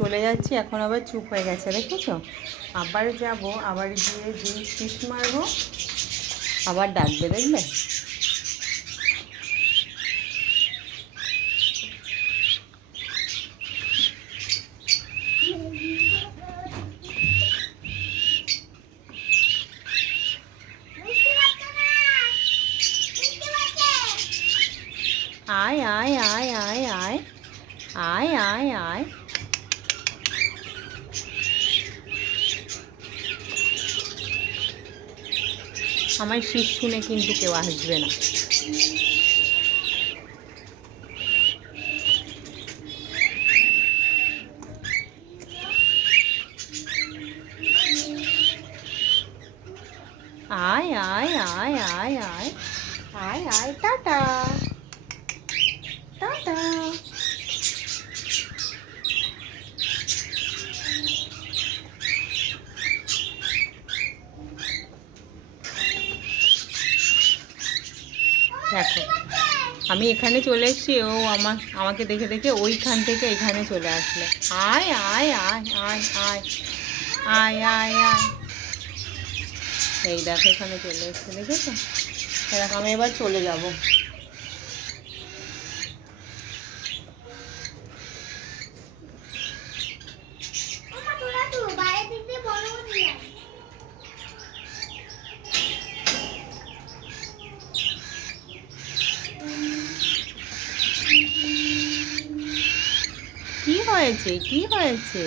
চলে যাচ্ছি, এখন আবার চুপ হয়ে গেছে, দেখেছো? আবার যাব, আবার গিয়ে যেই শীষ মারবো আবার ডাকবে, দেখবে? আয় আয় আয় আয় আয় আয় আয় আয়। আমার শীষ শুনে কিন্তু কেউ আসবে না। আয় আয় আয় আয় আয় আয় আয়, টাটা টাটা। দেখো, আমি এখানে চলে এসেছি, ও আমাকে দেখে দেখে ওইখান থেকে এখানে চলে আসলো। আয় আয় আয় আয় আয় আয় আয় আয়। এই দেখো এখানে চলে এসছে, দেখেছো? দেখো আমি এবার চলে যাব। কি হয়েছে, কি হয়েছে,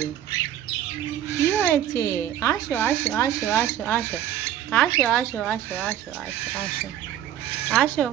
কি হয়েছে? আসো আসো আসো আসো আসো আসো আসো আসো আসো আসো আসো আসো।